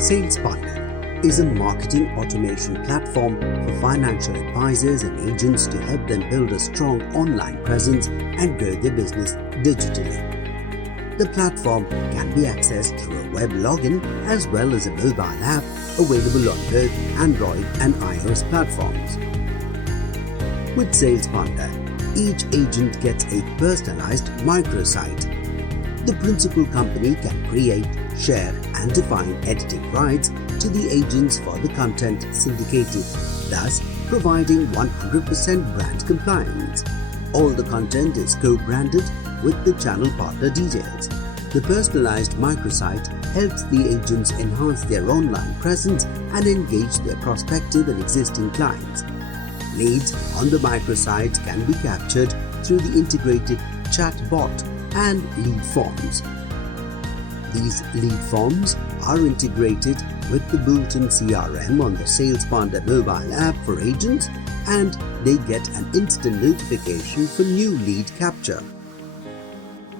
SalesPanda is a marketing automation platform for financial advisors and agents to help them build a strong online presence and grow their business digitally. The platform can be accessed through a web login as well as a mobile app available on both Android and iOS platforms. With SalesPanda, each agent gets a personalized microsite. The principal company can create, share and define editing rights to the agents for the content syndicated, thus providing 100% brand compliance. All the content is co-branded with the channel partner details. The personalized microsite helps the agents enhance their online presence and engage their prospective and existing clients. Leads on the microsite can be captured through the integrated chat bot and lead forms. These lead forms are integrated with the built-in CRM on the SalesPanda mobile app for agents, and they get an instant notification for new lead capture.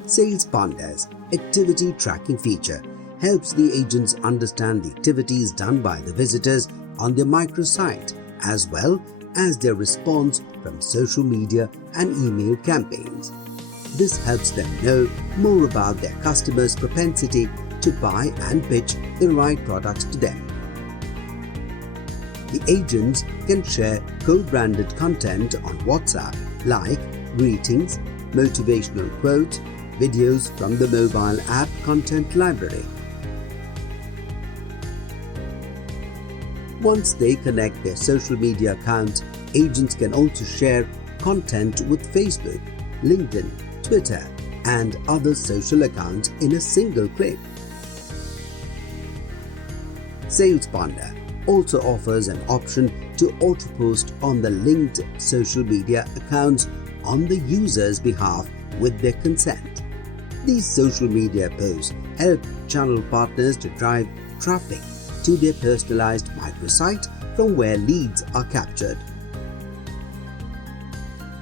SalesPanda's activity tracking feature helps the agents understand the activities done by the visitors on their microsite, as well as their response from social media and email campaigns. This helps them know more about their customers' propensity to buy and pitch the right products to them. The agents can share co-branded content on WhatsApp like greetings, motivational quotes, videos from the mobile app content library. Once they connect their social media accounts, agents can also share content with Facebook, LinkedIn, Twitter, and other social accounts in a single click. SalesPanda also offers an option to auto-post on the linked social media accounts on the user's behalf with their consent. These social media posts help channel partners to drive traffic to their personalized microsite from where leads are captured.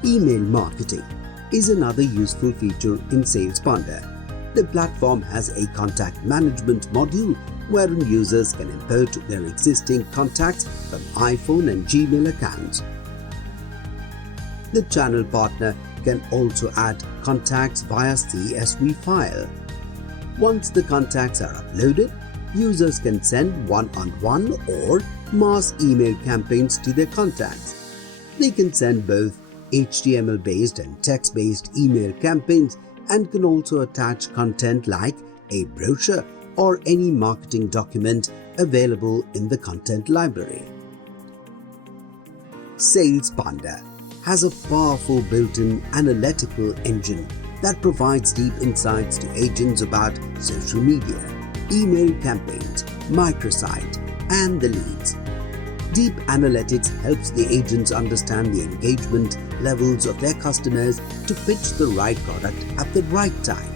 Email marketing is another useful feature in SalesPanda. The platform has a contact management module wherein users can import their existing contacts from iPhone and Gmail accounts. The channel partner can also add contacts via CSV file. Once the contacts are uploaded, users can send one-on-one or mass email campaigns to their contacts. They can send both HTML-based and text-based email campaigns and can also attach content like a brochure or any marketing document available in the content library. SalesPanda has a powerful built-in analytical engine that provides deep insights to agents about social media, email campaigns, microsite, and the leads. Deep analytics helps the agents understand the engagement levels of their customers to pitch the right product at the right time.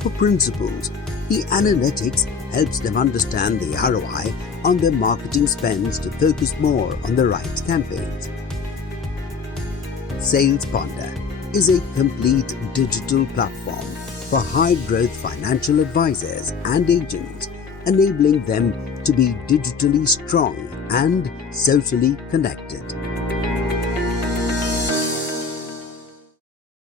For principals, the analytics helps them understand the ROI on their marketing spends to focus more on the right campaigns. SalesPanda is a complete digital platform for high-growth financial advisors and agents, enabling them to be digitally strong and socially connected.